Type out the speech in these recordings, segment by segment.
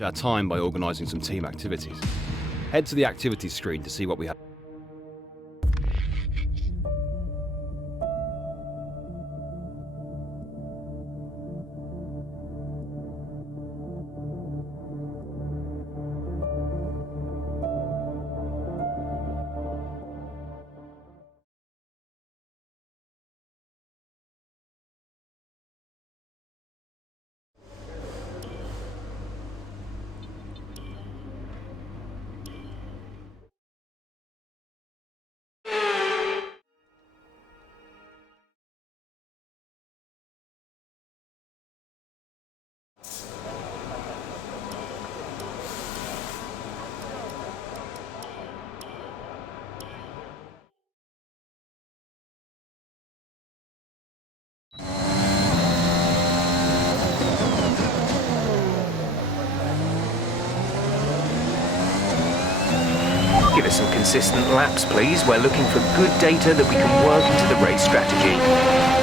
our time by organising some team activities. Head to the activities screen to see what we have. Give us some consistent laps, please. We're looking for good data that we can work into the race strategy.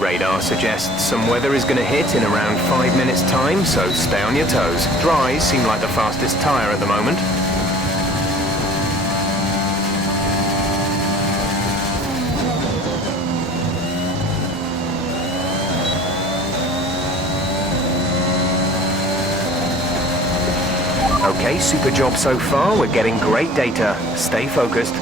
Radar suggests some weather is going to hit in around 5 minutes' time, so stay on your toes. Dries seem like the fastest tyre at the moment. Okay, super job so far. We're getting great data. Stay focused.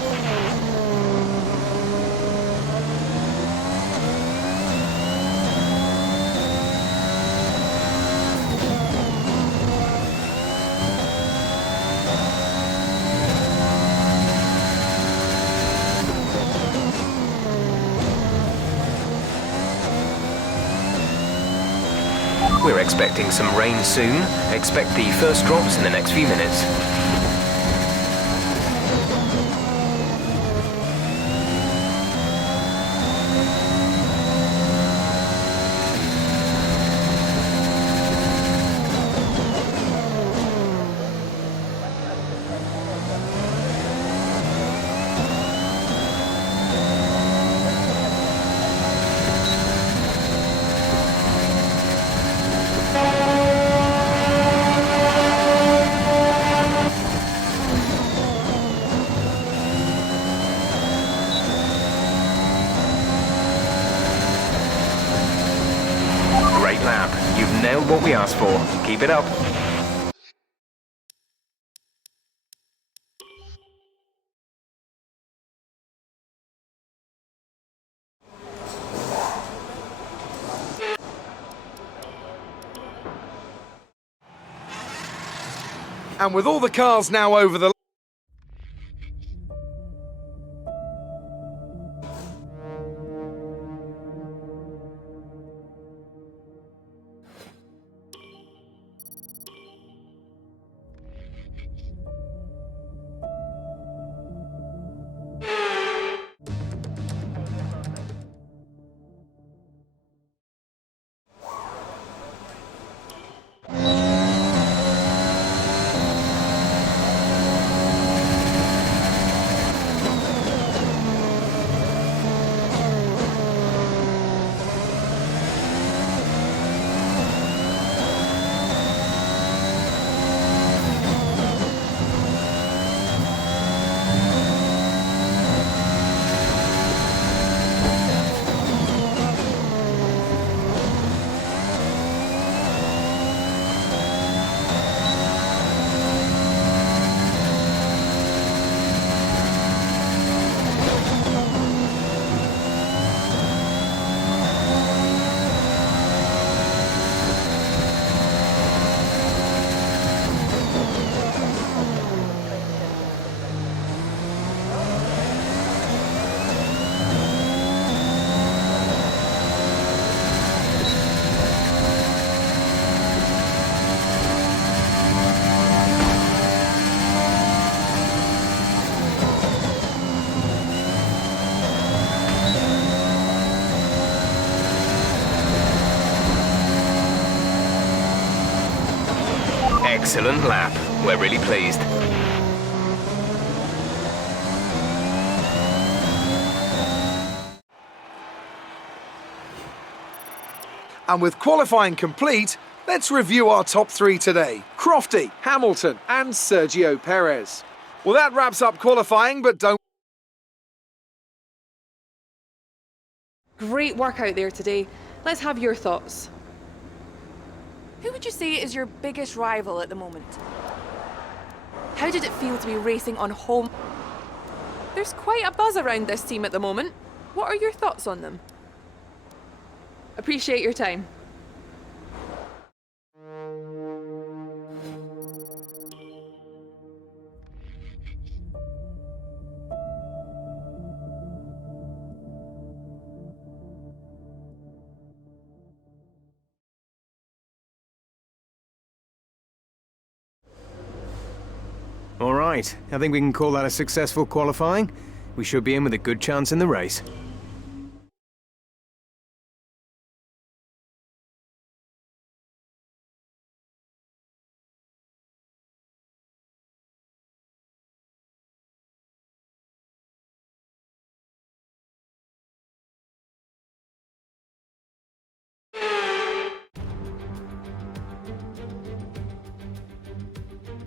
We're expecting some rain soon. Expect the first drops in the next few minutes. You've nailed what we asked for. Keep it up. And with all the cars now over the Excellent lap. We're really pleased. And with qualifying complete, let's review our top three today. Crofty, Hamilton and Sergio Perez. Well, that wraps up qualifying, but don't... Great work out there today. Let's have your thoughts. Who would you say is your biggest rival at the moment? How did it feel to be racing on home? There's quite a buzz around this team at the moment. What are your thoughts on them? Appreciate your time. All right, I think we can call that a successful qualifying. We should be in with a good chance in the race.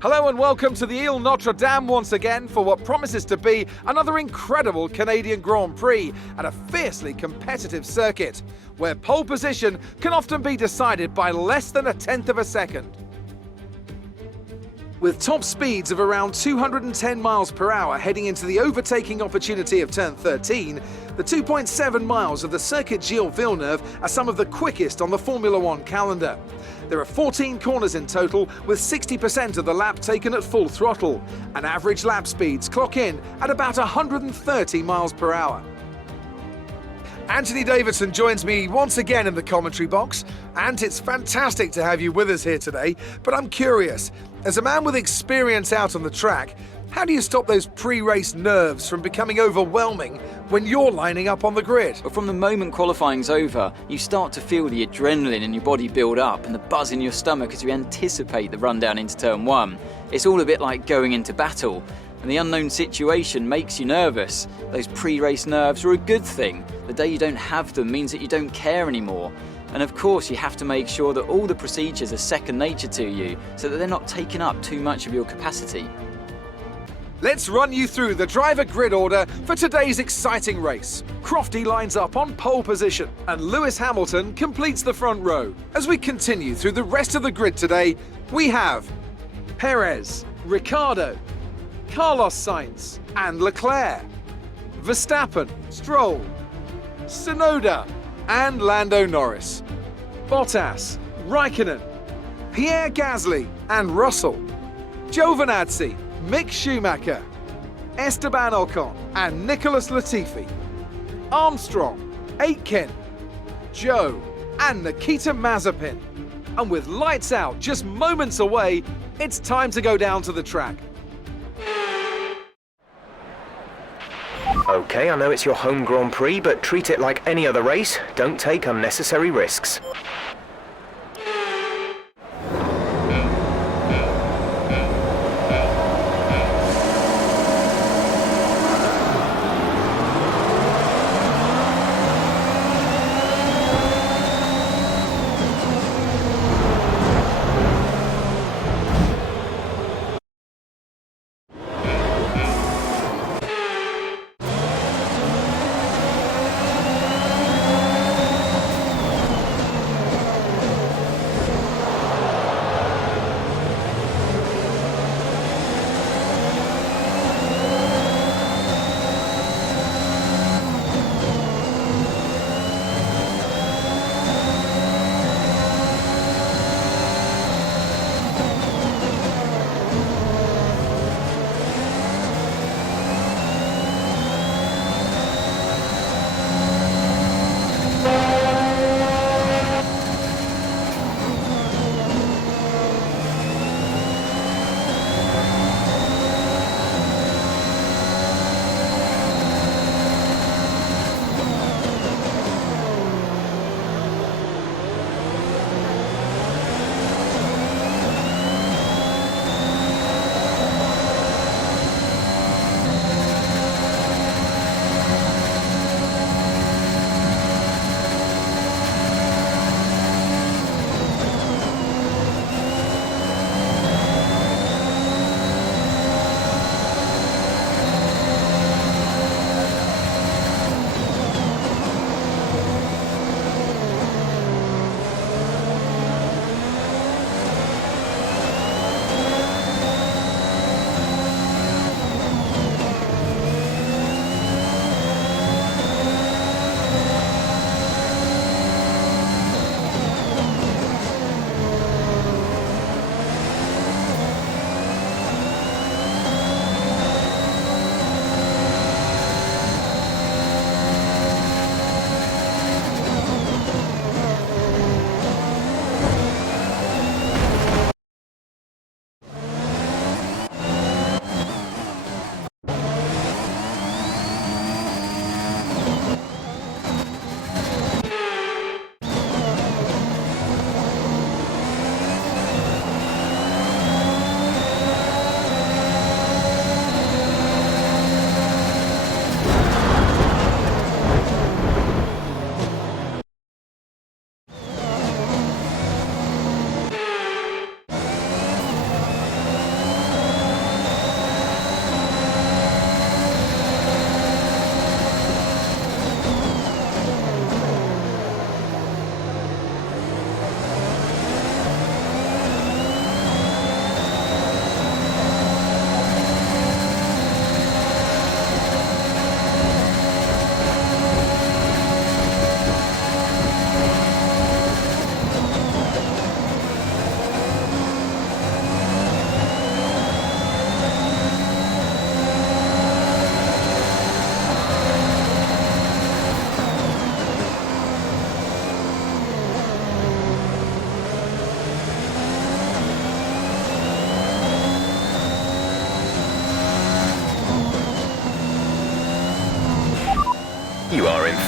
Hello and welcome to the Ile Notre Dame once again for what promises to be another incredible Canadian Grand Prix at a fiercely competitive circuit, where pole position can often be decided by less than a tenth of a second. With top speeds of around 210 miles per hour heading into the overtaking opportunity of turn 13, the 2.7 miles of the Circuit Gilles Villeneuve are some of the quickest on the Formula One calendar. There are 14 corners in total, with 60% of the lap taken at full throttle, and average lap speeds clock in at about 130 miles per hour. Anthony Davidson joins me once again in the commentary box, and it's fantastic to have you with us here today, but I'm curious, as a man with experience out on the track, how do you stop those pre-race nerves from becoming overwhelming when you're lining up on the grid? But from the moment qualifying's over, you start to feel the adrenaline in your body build up and the buzz in your stomach as you anticipate the run down into turn one. It's all a bit like going into battle, and the unknown situation makes you nervous. Those pre-race nerves are a good thing. The day you don't have them means that you don't care anymore. And of course, you have to make sure that all the procedures are second nature to you, so that they're not taking up too much of your capacity. Let's run you through the driver grid order for today's exciting race. Crofty lines up on pole position, and Lewis Hamilton completes the front row. As we continue through the rest of the grid today, we have Perez, Ricciardo, Carlos Sainz and Leclerc, Verstappen, Stroll, Tsunoda and Lando Norris, Bottas, Raikkonen, Pierre Gasly and Russell, Giovinazzi, Mick Schumacher, Esteban Ocon and Nicholas Latifi, Armstrong, Aitken, Joe and Nikita Mazepin. And with lights out just moments away, it's time to go down to the track. Okay, I know it's your home Grand Prix, but treat it like any other race. Don't take unnecessary risks.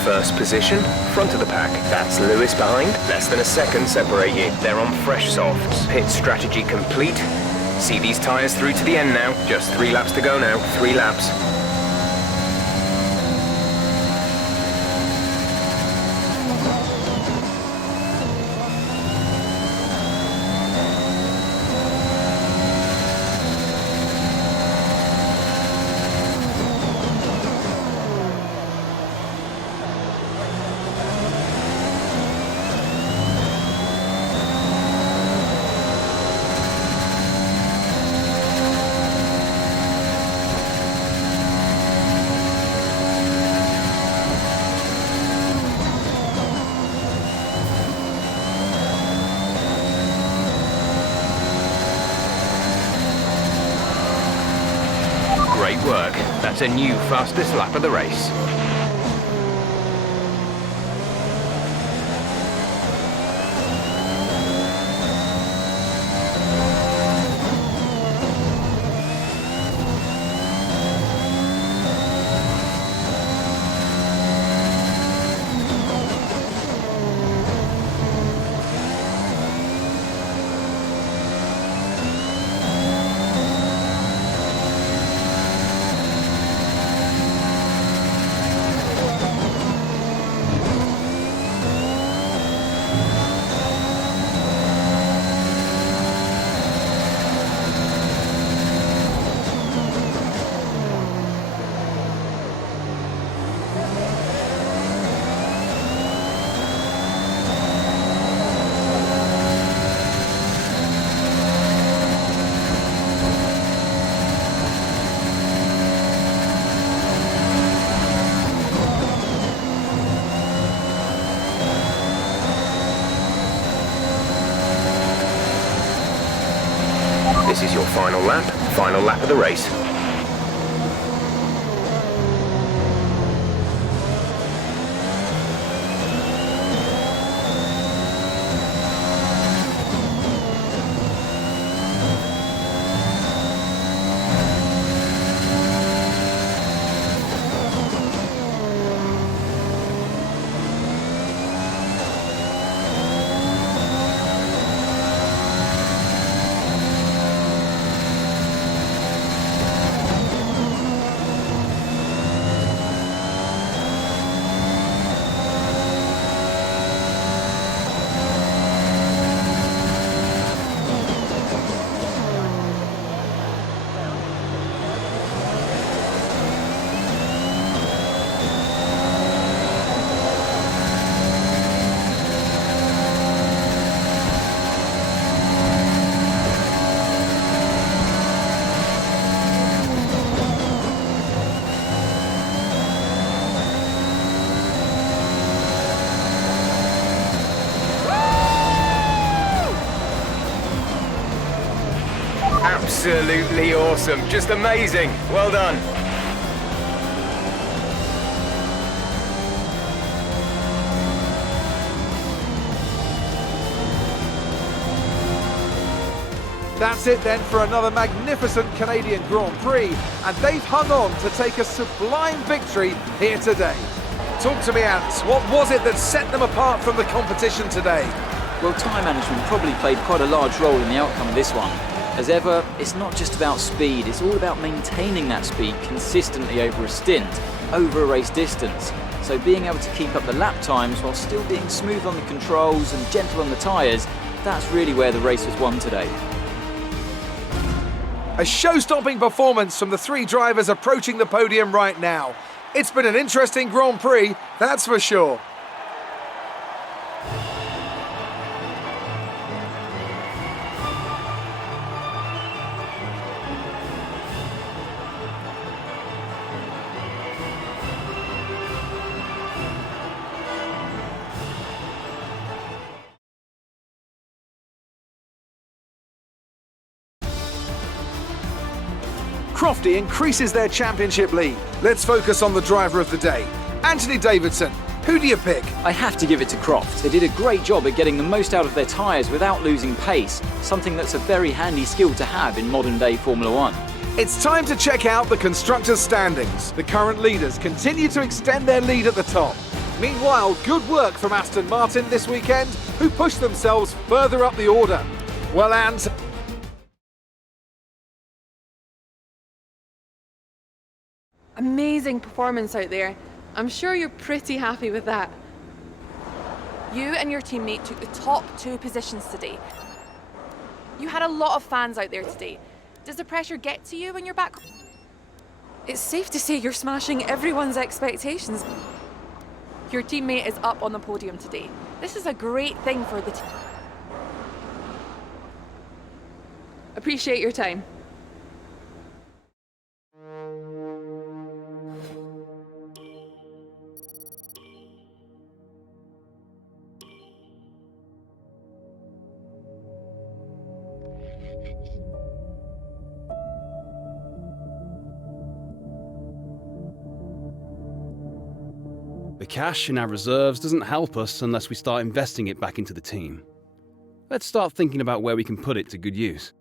First position, front of the pack. That's Lewis behind. Less than a second separate you. They're on fresh softs. Pit strategy complete. See these tyres through to the end now. Just 3 laps to go now. 3 laps. Great work. That's a new fastest lap of the race. This is your final lap of the race. Absolutely awesome. Just amazing. Well done. That's it then for another magnificent Canadian Grand Prix, and they've hung on to take a sublime victory here today. Talk to me, Ants. What was it that set them apart from the competition today? Well, tyre management probably played quite a large role in the outcome of this one. As ever, it's not just about speed, it's all about maintaining that speed consistently over a stint, over a race distance. So being able to keep up the lap times while still being smooth on the controls and gentle on the tyres, that's really where the race was won today. A show-stopping performance from the 3 drivers approaching the podium right now. It's been an interesting Grand Prix, that's for sure. Crofty increases their championship lead. Let's focus on the driver of the day. Anthony Davidson, who do you pick? I have to give it to Croft. They did a great job at getting the most out of their tyres without losing pace, something that's a very handy skill to have in modern day Formula One. It's time to check out the constructors' standings. The current leaders continue to extend their lead at the top. Meanwhile, good work from Aston Martin this weekend, who pushed themselves further up the order. Well, and Amazing performance out there. I'm sure you're pretty happy with that. You and your teammate took the top 2 positions today. You had a lot of fans out there today. Does the pressure get to you when you're back? It's safe to say you're smashing everyone's expectations. Your teammate is up on the podium today. This is a great thing for the team. Appreciate your time. The cash in our reserves doesn't help us unless we start investing it back into the team. Let's start thinking about where we can put it to good use.